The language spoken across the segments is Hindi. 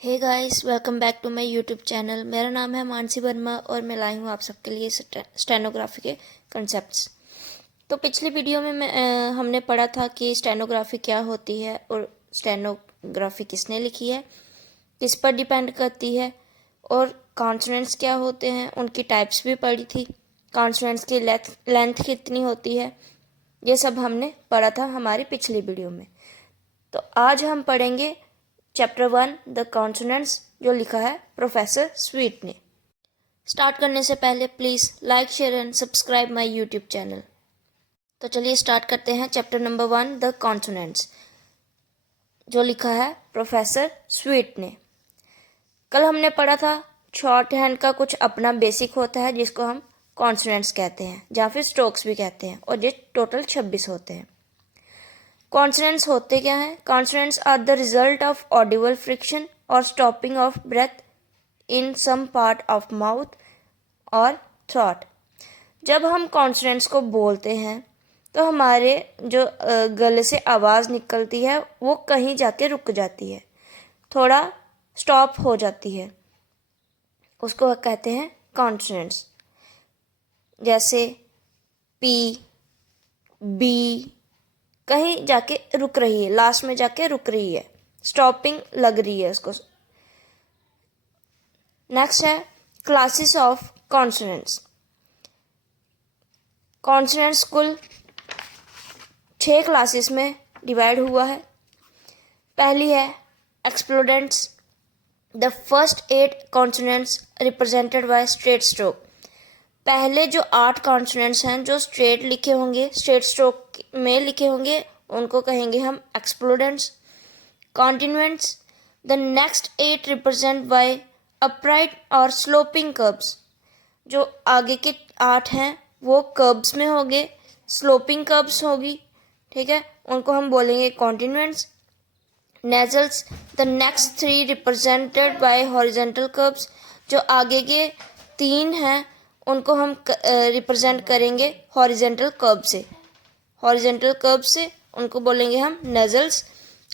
Hey guys, welcome back to my YouTube channel. मेरा नाम है मानसी वर्मा और मैं लाई हूँ आप सबके लिए स्टेनोग्राफी के कंसेप्ट्स। तो पिछली वीडियो में हमने पढ़ा था कि स्टेनोग्राफी क्या होती है और स्टेनोग्राफी किसने लिखी है, किस पर डिपेंड करती है, और कॉन्सोनेंट्स क्या होते हैं, उनकी टाइप्स भी पढ़ी थी। कॉन्सोनेंट्स की लेंथ कितनी होती है, ये सब हमने पढ़ा था हमारी पिछली वीडियो में। तो आज हम पढ़ेंगे चैप्टर 1 द कॉन्सोनेंट्स, जो लिखा है प्रोफेसर स्वीट ने। स्टार्ट करने से पहले please like, share and subscribe my YouTube channel. तो चलिए स्टार्ट करते हैं चैप्टर नंबर 1 द कॉन्सोनेंट्स, जो लिखा है प्रोफेसर स्वीट ने। कल हमने पढ़ा था शॉर्ट हैंड का कुछ अपना बेसिक होता है जिसको हम कॉन्सोनेंट्स कहते हैं या फिर स्ट्रोक्स भी कहते हैं, और ये टोटल 26 होते हैं। कॉन्सोनेंट्स होते क्या हैं? Consonants are the result of audible friction और stopping of breath in some part of mouth और थ्रोट। जब हम कॉन्सोनेंट्स को बोलते हैं तो हमारे जो गले से आवाज़ निकलती है वो कहीं जाके रुक जाती है, थोड़ा स्टॉप हो जाती है, उसको कहते हैं कॉन्सोनेंट्स। जैसे पी, बी कहीं जाके रुक रही है, लास्ट में जाके रुक रही है, स्टॉपिंग लग रही है उसको। नेक्स्ट है क्लासेस ऑफ कॉन्सोनेंट्स। कॉन्सोनेंट्स कुल 6 क्लासेस में डिवाइड हुआ है। पहली है explodents. The first 8 consonants represented by straight stroke. पहले जो 8 कॉन्सोनेंट्स हैं जो स्ट्रेट लिखे होंगे, स्ट्रेट स्ट्रोक में लिखे होंगे, उनको कहेंगे हम explodents. Continuants, the next 8 represent by upright और स्लोपिंग कर्ब्स। जो आगे के 8 हैं वो कर्ब्स में होंगे, स्लोपिंग कर्ब्स होगी, ठीक है, उनको हम बोलेंगे continuants. Nasals, the next 3 represented by horizontal curves. जो आगे के 3 हैं उनको हम रिप्रेजेंट करेंगे हॉरिजॉन्टल कर्व से, हॉरिजॉन्टल कर्व से उनको बोलेंगे हम नेजल्स।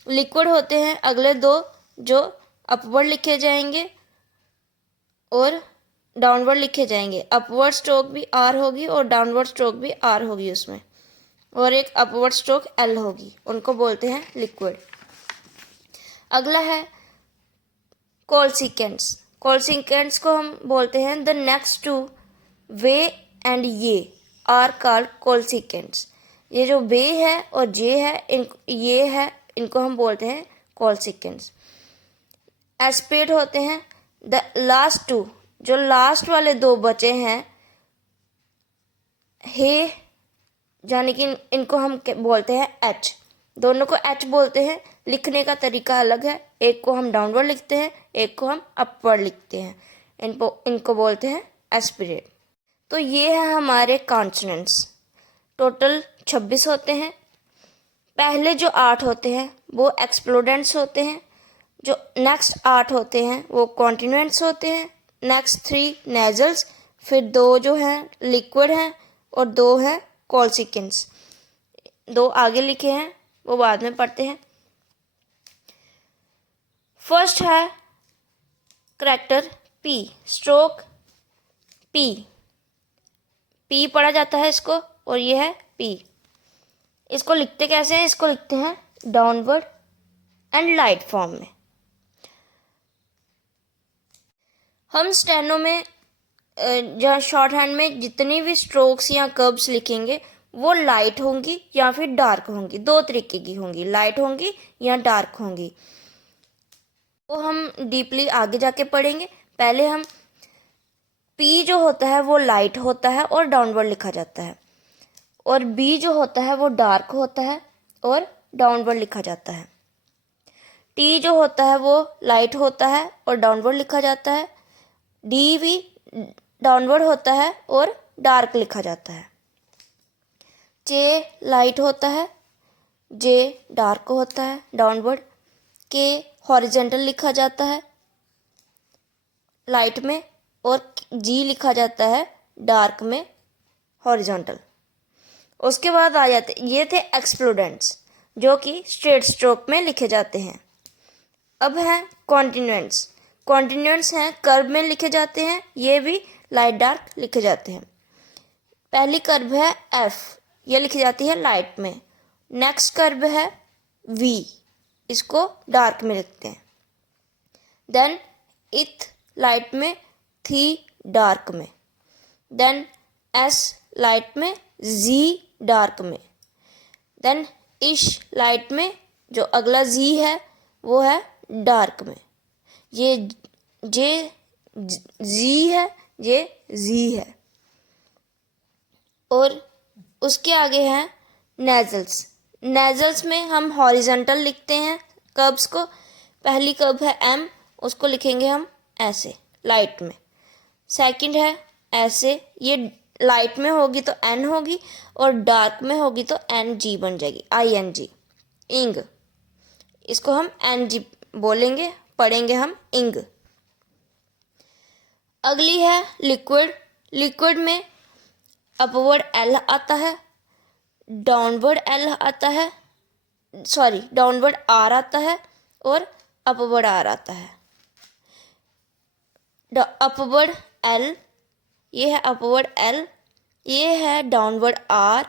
लिक्विड होते हैं अगले 2 जो अपवर्ड लिखे जाएंगे और डाउनवर्ड लिखे जाएंगे। अपवर्ड स्ट्रोक भी आर होगी और डाउनवर्ड स्ट्रोक भी आर होगी उसमें, और एक अपवर्ड स्ट्रोक एल होगी, उनको बोलते हैं लिक्विड। अगला है कोलसिकेंट्स। कोलसिकेंट्स को हम बोलते हैं the next two way and ये आर कॉल्ड कोलसिकेंट्स। ये जो वे है और जे है, ये है, इनको हम बोलते हैं कोलसिकेंट्स। एस्पेड होते हैं द लास्ट 2, जो लास्ट वाले 2 बचे हैं, हे, यानी कि इनको हम बोलते हैं एच। दोनों को एच बोलते हैं, लिखने का तरीका अलग है, एक को हम डाउनवर्ड लिखते हैं, एक को हम अपवर्ड लिखते हैं, इनको बोलते हैं एस्पिरेट। तो ये है हमारे कॉन्सोनेंट्स। टोटल 26 होते हैं। पहले जो 8 होते हैं वो एक्सप्लोडेंट्स होते हैं, जो नेक्स्ट 8 होते हैं वो कॉन्टिन्यूएंट्स होते हैं, नेक्स्ट 3 नेजल्स, फिर 2 जो हैं लिक्विड हैं और 2 हैं कोलसिकेंट्स। 2 आगे लिखे हैं वो बाद में पढ़ते हैं। फर्स्ट है character P, stroke P, P पढ़ा जाता है इसको, और ये है पी। इसको लिखते कैसे हैं? इसको लिखते हैं डाउनवर्ड एंड लाइट फॉर्म में। हम स्टेनो में जहाँ शॉर्ट हैंड में जितनी भी स्ट्रोक्स या कर्व्स लिखेंगे वो लाइट होंगी या फिर डार्क होंगी, 2 तरीके की होंगी, लाइट होंगी या डार्क होंगी। वो हम डीपली आगे जाके पढ़ेंगे। पहले हम पी जो होता है वो लाइट होता है और डाउनवर्ड लिखा जाता है, और बी जो होता है वो डार्क होता है और डाउनवर्ड लिखा जाता है। टी जो होता है वो लाइट होता है और डाउनवर्ड लिखा जाता है। डी भी डाउनवर्ड होता है और डार्क लिखा जाता है। जे लाइट होता है, जे डार्क होता है डाउनवर्ड। के हॉरिजॉन्टल लिखा जाता है लाइट में, और जी लिखा जाता है डार्क में हॉरिजॉन्टल। उसके बाद आ जाते, ये थे एक्सप्लोडेंट्स जो कि स्ट्रेट स्ट्रोक में लिखे जाते हैं। अब हैं कॉन्टिन्यूएंट्स। कॉन्टिन्यूएंट्स हैं कर्व में लिखे जाते हैं, ये भी लाइट डार्क लिखे जाते हैं। पहली कर्व है एफ, ये लिखी जाती है लाइट में। नेक्स्ट कर्व है वी, इसको डार्क में लिखते हैं। देन इथ लाइट में, थी डार्क में। देन एस लाइट में, जी डार्क में। देन इश लाइट में, जो अगला जी है वो है डार्क में। ये जे जी है, ये जी है। और उसके आगे हैं नेजल्स। नेजल्स में हम हॉरिजॉन्टल लिखते हैं कर्व्स को। पहली कर्व है एम, उसको लिखेंगे हम ऐसे लाइट में। सेकंड है ऐसे, ये लाइट में होगी तो एन होगी और डार्क में होगी तो एन जी बन जाएगी, आई एन जी, इंग। इसको हम एन जी बोलेंगे, पढ़ेंगे हम इंग। अगली है लिक्विड। लिक्विड में अपवर्ड एल आता है, डाउनवर्ड एल आता है, सॉरी डाउनवर्ड आर आता है और अपवर्ड आर आता है। अपवर्ड एल, ये है अपवर्ड एल, ये है डाउनवर्ड आर,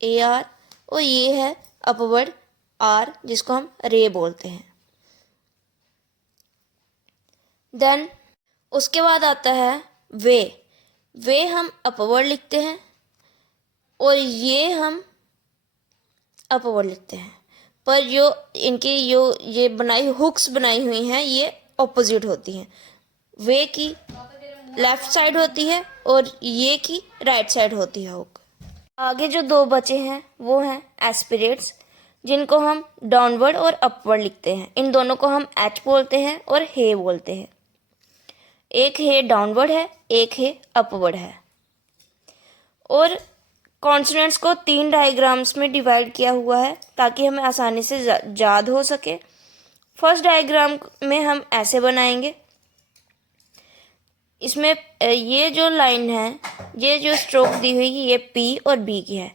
ए आर, और ये है अपवर्ड आर जिसको हम रे बोलते हैं। देन उसके बाद आता है वे। वे हम अपवर्ड लिखते हैं और ये हम अपवर्ड लिखते हैं, पर जो इनकी ये बनाई हुक्स बनाई हुई हैं ये ऑपोजिट होती हैं। वे की लेफ्ट साइड होती है और ये की राइट साइड होती है हुक। आगे जो दो बचे हैं वो हैं एस्पिरेट्स, जिनको हम डाउनवर्ड और अपवर्ड लिखते हैं। इन दोनों को हम एच बोलते हैं और हे बोलते हैं। एक हे डाउनवर्ड है, एक हे अपवर्ड है। और कॉन्सोनेंट्स को 3 डायग्राम्स में डिवाइड किया हुआ है ताकि हमें आसानी से याद हो सके। फर्स्ट डायग्राम में हम ऐसे बनाएंगे। इसमें ये जो लाइन है, ये जो स्ट्रोक दी हुई है, ये पी और बी की है।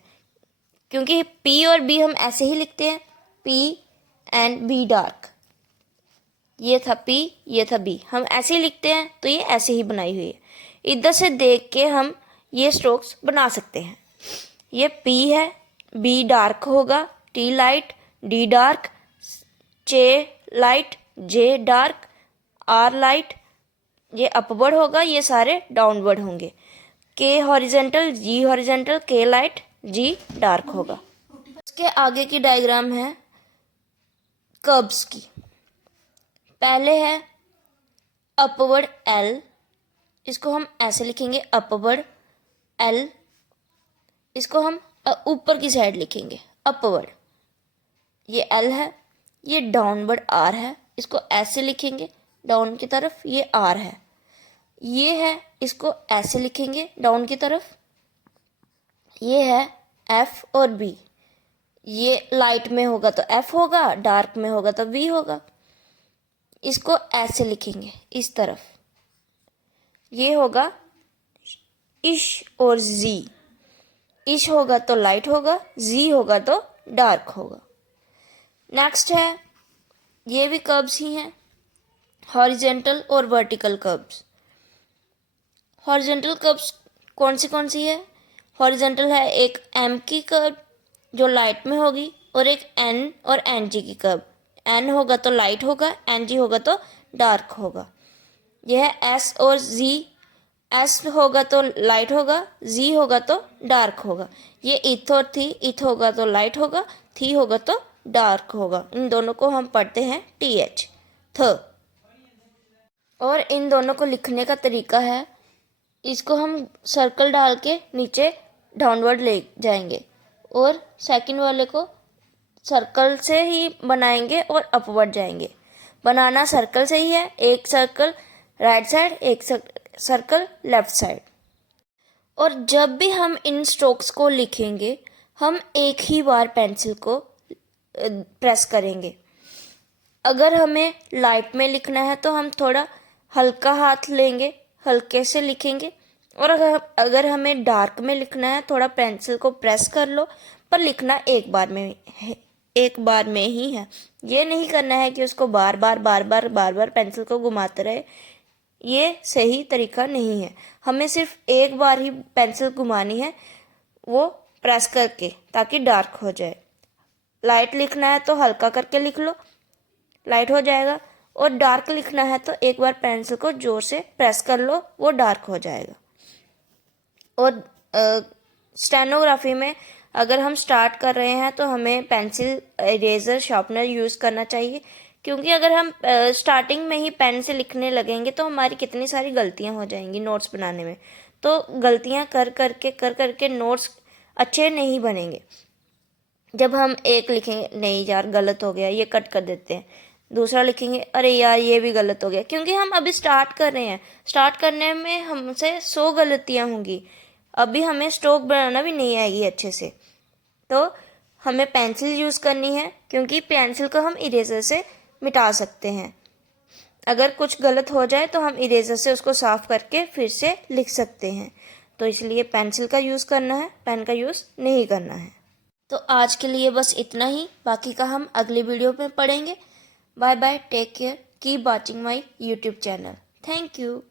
क्योंकि पी और बी हम ऐसे ही लिखते हैं, पी एंड बी डार्क। ये था पी, ये था बी, हम ऐसे ही लिखते हैं, तो ये ऐसे ही बनाई हुई है। इधर से देख के हम ये स्ट्रोक्स बना सकते हैं। ये पी है, बी डार्क होगा, T light, D dark, J light, J dark, R light, ये अपवर्ड होगा, ये सारे डाउनवर्ड होंगे। K horizontal, G horizontal, K light, G dark होगा। इसके आगे की डायग्राम है कर्व्स की। पहले है अपवर्ड एल, इसको हम ऐसे लिखेंगे अपवर्ड एल। इसको हम ऊपर की साइड लिखेंगे अपवर्ड, ये एल है। ये डाउनवर्ड आर है, इसको ऐसे लिखेंगे डाउन की तरफ, ये आर है। ये है, इसको ऐसे लिखेंगे डाउन की तरफ, ये है एफ और बी। ये लाइट में होगा तो एफ होगा, डार्क में होगा तो बी होगा। इसको ऐसे लिखेंगे इस तरफ, ये होगा इश और जी। इश होगा तो लाइट होगा, जी होगा तो डार्क होगा। नेक्स्ट है, ये भी कर्व्स ही हैं, हॉरिजेंटल और वर्टिकल कर्व्स। हॉरिजेंटल कर्व्स कौन सी है? हॉरिजेंटल है एक एम की कर्व जो लाइट में होगी, और एक एन और एन जी की कर्व। एन होगा तो लाइट होगा, एन जी होगा तो डार्क होगा। यह है एस और जी। एस होगा तो लाइट होगा, जी होगा तो डार्क होगा। ये इथ और थी, इथ होगा तो लाइट होगा, थी होगा तो डार्क होगा। इन दोनों को हम पढ़ते हैं टी एच, थ। और इन दोनों को लिखने का तरीका है, इसको हम सर्कल डाल के नीचे डाउनवर्ड ले जाएंगे और सेकंड वाले को सर्कल से ही बनाएंगे और अपवर्ड जाएंगे। बनाना सर्कल से ही है, एक सर्कल राइट साइड, एक सर्कल लेफ्ट साइड। और जब भी हम इन स्ट्रोक्स को लिखेंगे, हम एक ही बार पेंसिल को प्रेस करेंगे। अगर हमें लाइट में लिखना है तो हम थोड़ा हल्का हाथ लेंगे, हल्के से लिखेंगे। और अगर हमें डार्क में लिखना है, थोड़ा पेंसिल को प्रेस कर लो, पर लिखना एक बार में है। एक बार में ही है। ये नहीं करना है कि उसको बार बार पेंसिल को घुमाते रहे, ये सही तरीका नहीं है। हमें सिर्फ एक बार ही पेंसिल घुमानी है, वो प्रेस करके, ताकि डार्क हो जाए। लाइट लिखना है तो हल्का करके लिख लो, लाइट हो जाएगा। और डार्क लिखना है तो एक बार पेंसिल को जोर से प्रेस कर लो, वो डार्क हो जाएगा। और स्टेनोग्राफी में अगर हम स्टार्ट कर रहे हैं तो हमें पेंसिल, इरेजर, शार्पनर यूज़ करना चाहिए, क्योंकि अगर हम स्टार्टिंग में ही पेन से लिखने लगेंगे तो हमारी कितनी सारी गलतियां हो जाएंगी नोट्स बनाने में। तो गलतियां कर करके नोट्स अच्छे नहीं बनेंगे। जब हम एक लिखेंगे, नहीं यार गलत हो गया, ये कट कर देते हैं, दूसरा लिखेंगे, अरे यार ये भी गलत हो गया, क्योंकि हम अभी स्टार्ट कर रहे हैं। स्टार्ट करने में हमसे 100 गलतियां होंगी, अभी हमें स्ट्रोक बनाना भी नहीं आएगी अच्छे से। तो हमें पेंसिल यूज़ करनी है, क्योंकि पेंसिल को हम इरेजर से मिटा सकते हैं। अगर कुछ गलत हो जाए तो हम इरेजर से उसको साफ करके फिर से लिख सकते हैं। तो इसलिए पेंसिल का यूज़ करना है, पेन का यूज़ नहीं करना है। तो आज के लिए बस इतना ही, बाकी का हम अगली वीडियो में पढ़ेंगे। Bye bye, take care, keep watching my YouTube channel. Thank you.